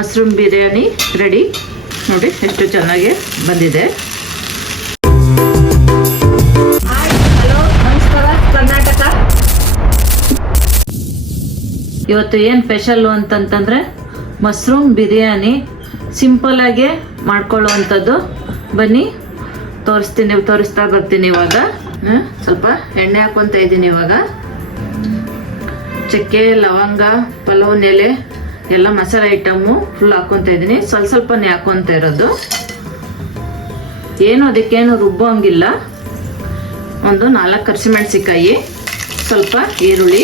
Mushroom biryani ready. ನೋಡಿ ಎಷ್ಟು ಚೆನ್ನಾಗಿ ಬಂದಿದೆ. ಹಲೋ, ನಮಸ್ಕಾರ ಕರ್ನಾಟಕ. ಇವತ್ತು ಏನು ಸ್ಪೆಷಲ್ಲು ಅಂತಂತಂದರೆ ಮಶ್ರೂಮ್ ಬಿರಿಯಾನಿ ಸಿಂಪಲ್ಲಾಗಿ ಮಾಡ್ಕೊಳ್ಳುವಂಥದ್ದು. ಬನ್ನಿ ತೋರಿಸ್ತಾ ಬರ್ತೀನಿ. ಇವಾಗ ಸ್ವಲ್ಪ ಎಣ್ಣೆ ಹಾಕ್ಕೊತ ಇದ್ದೀನಿ. ಇವಾಗ ಚಕ್ಕೆ, ಲವಂಗ, ಪಲಾವ್ ಎಲೆ ಎಲ್ಲ ಮಸಾಲೆ ಐಟಮು ಫುಲ್ ಹಾಕ್ಕೊತ ಇದ್ದೀನಿ. ಸ್ವಲ್ಪನೇ ಹಾಕ್ಕೊತ ಇರೋದು. ಏನು ಅದಕ್ಕೇನು ರುಬ್ಬೋಂಗಿಲ್ಲ. ಒಂದು 4 ಹಸಿಮೆಣಸಿಕಾಯಿ, ಸ್ವಲ್ಪ ಈರುಳ್ಳಿ,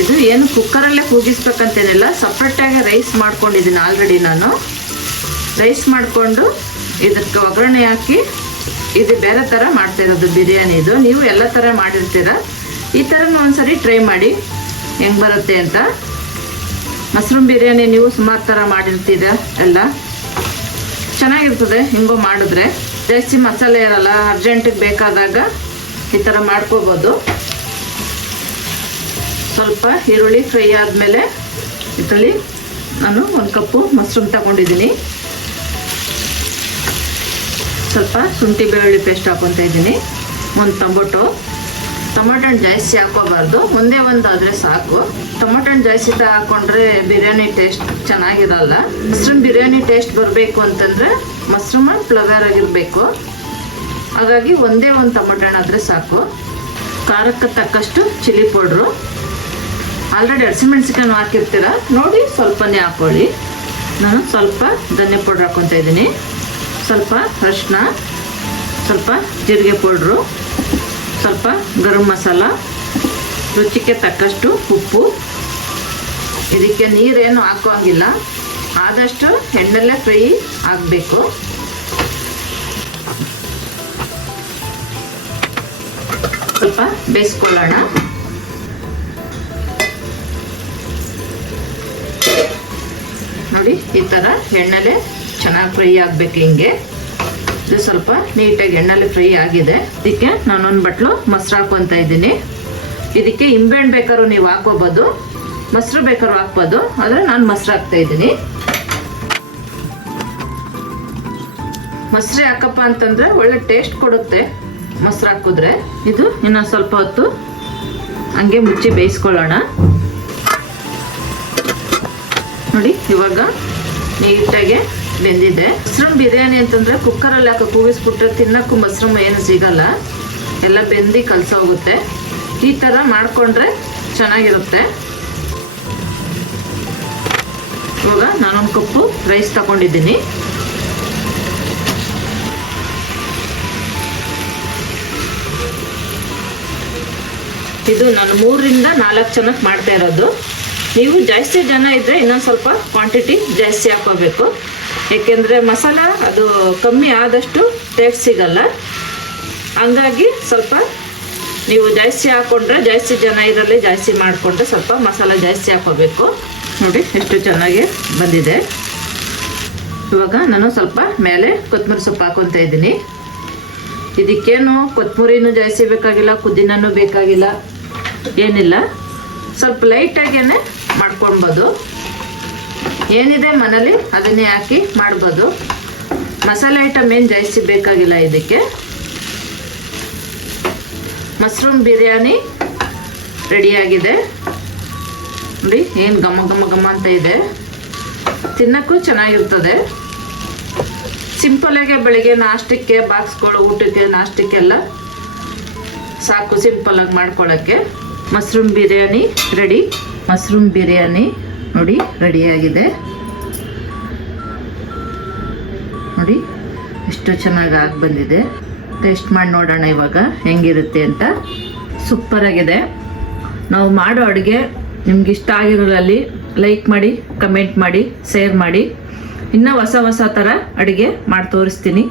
ಇದು ಏನು ಕುಕ್ಕರಲ್ಲೇ ಕೂಗಿಸ್ಬೇಕಂತೇನಿಲ್ಲ. ಸಪ್ರೇಟಾಗಿ ರೈಸ್ ಮಾಡ್ಕೊಂಡಿದ್ದೀನಿ ಆಲ್ರೆಡಿ. ನಾನು ರೈಸ್ ಮಾಡಿಕೊಂಡು ಇದಕ್ಕೆ ಒಗ್ಗರಣೆ ಹಾಕಿ ಇದು ಬೇರೆ ಥರ ಮಾಡ್ತಾಯಿರೋದು ಬಿರಿಯಾನಿದು. ನೀವು ಎಲ್ಲ ಥರ ಮಾಡಿರ್ತೀರ. ಈ ಥರನೂ ಒಂದ್ಸರಿ ಟ್ರೈ ಮಾಡಿ ಹೆಂಗೆ ಬರುತ್ತೆ ಅಂತ. ಮಶ್ರೂಮ್ ಬಿರಿಯಾನಿ ನೀವು ಸುಮಾರು ಥರ ಮಾಡಿರ್ತೀರ, ಎಲ್ಲ ಚೆನ್ನಾಗಿರ್ತದೆ ಹಿಂಗೋ ಮಾಡಿದ್ರೆ. ಜಾಸ್ತಿ ಮಸಾಲೆ ಇರಲ್ಲ, ಅರ್ಜೆಂಟಿಗೆ ಬೇಕಾದಾಗ ಈ ಥರ ಮಾಡ್ಕೋಬೋದು. ಸ್ವಲ್ಪ ಈರುಳ್ಳಿ ಫ್ರೈ ಆದಮೇಲೆ ಇದರಲ್ಲಿ ನಾನು 1 ಕಪ್ಪು ಮಶ್ರೂಮ್ ತಗೊಂಡಿದ್ದೀನಿ. ಸ್ವಲ್ಪ ಶುಂಠಿ ಬೆಳ್ಳುಳ್ಳಿ ಪೇಸ್ಟ್ ಹಾಕ್ಕೊತಾ ಇದ್ದೀನಿ. 1 ಟೊಮೊಟೊ ಜಾಸ್ತಿ ಹಾಕೋಬಾರ್ದು, ಒಂದೇ ಒಂದು ಆದರೆ ಸಾಕು. ಟೊಮೊಟೊ ಜಾಸ್ತಿ ಹಾಕ್ಕೊಂಡ್ರೆ ಬಿರಿಯಾನಿ ಟೇಸ್ಟ್ ಚೆನ್ನಾಗಿರಲ್ಲ. ಮಶ್ರೂಮ್ ಬಿರಿಯಾನಿ ಟೇಸ್ಟ್ ಬರಬೇಕು ಅಂತಂದರೆ ಮಶ್ರೂಮ್ ಫ್ಲೇವರ್ ಆಗಿರಬೇಕು. ಹಾಗಾಗಿ ಒಂದೇ ಒಂದು ಟೊಮೊಟೊ ಆದರೆ ಸಾಕು. ಖಾರಕ್ಕೆ ತಕ್ಕಷ್ಟು ಚಿಲ್ಲಿ ಪೌಡ್ರು. ಆಲ್ರೆಡಿ ಹಸಿಮೆಣಸಿಕಾಯಿ ಹಾಕಿರ್ತೀರ, ನೋಡಿ ಸ್ವಲ್ಪನೇ ಹಾಕ್ಕೊಳ್ಳಿ. ನಾನು ಸ್ವಲ್ಪ ಧನಿಯಾ ಪೌಡ್ರ್ ಹಾಕ್ಕೊತಾ ಇದ್ದೀನಿ. ಸ್ವಲ್ಪ ಅರಿಶಿನ, ಸ್ವಲ್ಪ ಜೀರಿಗೆ ಪೌಡ್ರು, ಸ್ವಲ್ಪ ಗರಂ ಮಸಾಲ, ರುಚಿಗೆ ತಕ್ಕಷ್ಟು ಉಪ್ಪು. ಇದಕ್ಕೆ ನೀರೇನು ಹಾಕೋಂಗಿಲ್ಲ, ಆದಷ್ಟು ಎಣ್ಣೆಲ್ಲೇ ಫ್ರೈ ಆಗಬೇಕು. ಸ್ವಲ್ಪ ಬೇಯಿಸ್ಕೊಳ್ಳೋಣ. ನೋಡಿ ಈ ಥರ ಎಣ್ಣೆಲೆ ಚೆನ್ನಾಗಿ ಫ್ರೈ ಆಗಬೇಕು. ಹಿಂಗೆ ಇದು ಸ್ವಲ್ಪ ನೀಟಾಗಿ ಎಣ್ಣೆಲೆ ಫ್ರೈ ಆಗಿದೆ. ಇದಕ್ಕೆ ನಾನೊಂದು ಬಟ್ಲು ಮೊಸರು ಹಾಕ್ಕೊತಾ ಇದ್ದೀನಿ. ಇದಕ್ಕೆ ನಿಂಬೆಹಣ್ಣು ಬೇಕಾದ್ರೂ ನೀವು ಹಾಕ್ಕೋಬೋದು, ಮೊಸರು ಬೇಕಾದ್ರೂ ಹಾಕ್ಬೋದು. ಆದರೆ ನಾನು ಮೊಸರು ಹಾಕ್ತಾ ಇದ್ದೀನಿ. ಮೊಸರು ಹಾಕಪ್ಪ ಅಂತಂದರೆ ಒಳ್ಳೆ ಟೇಸ್ಟ್ ಕೊಡುತ್ತೆ ಮೊಸರು ಹಾಕಿದ್ರೆ. ಇದು ಇನ್ನೊಂದು ಸ್ವಲ್ಪ ಹೊತ್ತು ಹಂಗೆ ಮುಚ್ಚಿ ಬೇಯಿಸ್ಕೊಳ್ಳೋಣ. ನೋಡಿ ಇವಾಗ ನೀಟಾಗಿ ಬೆಂದಿದೆ. ಮಶ್ರೂಮ್ ಬಿರಿಯಾನಿ ಅಂತಂದರೆ ಕುಕ್ಕರಲ್ಲಿ ಹಾಕಿ ಕೂಗಿಸ್ಬಿಟ್ರೆ ತಿನ್ನಕ್ಕೂ ಮಶ್ರೂಮ್ ಏನು ಸಿಗಲ್ಲ, ಎಲ್ಲ ಬೆಂದು ಕಲಸೋಗುತ್ತೆ. ಈ ಥರ ಮಾಡಿಕೊಂಡ್ರೆ ಚೆನ್ನಾಗಿರುತ್ತೆ. ಇವಾಗ ನಾನೊಂದು ಕಪ್ಪು ರೈಸ್ ತಗೊಂಡಿದ್ದೀನಿ. ಇದು ನಾನು 3ರಿಂದ 4 ಜನಕ್ಕೆ ಮಾಡ್ತಾ ಇರೋದು. ನೀವು ಜಾಸ್ತಿ ಜನ ಇದ್ದರೆ ಇನ್ನೊಂದು ಸ್ವಲ್ಪ ಕ್ವಾಂಟಿಟಿ ಜಾಸ್ತಿ ಹಾಕೋಬೇಕು. ಏಕೆಂದರೆ ಮಸಾಲ ಅದು ಕಮ್ಮಿ ಆದಷ್ಟು ಟೇಸ್ಟ್ ಸಿಗಲ್ಲ. ಹಂಗಾಗಿ ಸ್ವಲ್ಪ ನೀವು ಜಾಸ್ತಿ ಹಾಕ್ಕೊಂಡ್ರೆ, ಜಾಸ್ತಿ ಜನ ಇದರಲ್ಲಿ ಜಾಸ್ತಿ ಮಾಡಿಕೊಂಡ್ರೆ ಸ್ವಲ್ಪ ಮಸಾಲ ಜಾಸ್ತಿ ಹಾಕೋಬೇಕು. ನೋಡಿ ಎಷ್ಟು ಚೆನ್ನಾಗಿ ಬಂದಿದೆ. ಇವಾಗ ನಾನು ಸ್ವಲ್ಪ ಮೇಲೆ ಕೊತ್ತಂಬರಿ ಸೊಪ್ಪು ಹಾಕ್ಕೊತಾ ಇದ್ದೀನಿ. ಇದಕ್ಕೇನು ಕೊತ್ತಂಬರಿನೂ ಜಾಸ್ತಿ ಬೇಕಾಗಿಲ್ಲ, ಪುದೀನೂ ಬೇಕಾಗಿಲ್ಲ, ಏನಿಲ್ಲ. ಸ್ವಲ್ಪ ಲೈಟಾಗೇನೆ ಮಾಡ್ಕೊಳ್ಬೋದು. ಏನಿದೆ ಮನೇಲಿ ಅದನ್ನೇ ಹಾಕಿ ಮಾಡ್ಬೋದು. ಮಸಾಲೆ ಐಟಮ್ ಏನು ಜಾಸ್ತಿ ಬೇಕಾಗಿಲ್ಲ ಇದಕ್ಕೆ. ಮಶ್ರೂಮ್ ಬಿರಿಯಾನಿ ರೆಡಿಯಾಗಿದೆ. ನೋಡಿ ಏನು ಘಮ ಘಮ ಘಮ ಅಂತ ಇದೆ. ತಿನ್ನೋಕ್ಕೂ ಚೆನ್ನಾಗಿರ್ತದೆ. ಸಿಂಪಲಾಗೆ ಬೆಳಿಗ್ಗೆ ನಾಷ್ಟಕ್ಕೆ, ಬಾಕ್ಸ್ಗಳು, ಊಟಕ್ಕೆ, ನಾಷ್ಟಕ್ಕೆಲ್ಲ ಸಾಕು ಸಿಂಪಲಾಗಿ ಮಾಡ್ಕೊಳ್ಳೋಕ್ಕೆ. Mushroom biryani ready. Mushroom biryani ನೋಡಿ ರೆಡಿಯಾಗಿದೆ. ನೋಡಿ ಎಷ್ಟು ಚೆನ್ನಾಗಿ ಆಗಿ ಬಂದಿದೆ. ಟೇಸ್ಟ್ ಮಾಡಿ ನೋಡೋಣ ಇವಾಗ ಹೆಂಗಿರುತ್ತೆ ಅಂತ. ಸೂಪರಾಗಿದೆ. ನಾವು ಮಾಡೋ ಅಡುಗೆ ನಿಮ್ಗೆ ಇಷ್ಟ ಆಗಿರೋದ್ರಲ್ಲಿ ಲೈಕ್ ಮಾಡಿ, ಕಮೆಂಟ್ ಮಾಡಿ, ಶೇರ್ ಮಾಡಿ. ಇನ್ನೂ ಹೊಸ ಥರ ಅಡುಗೆ ಮಾಡಿ ತೋರಿಸ್ತೀನಿ.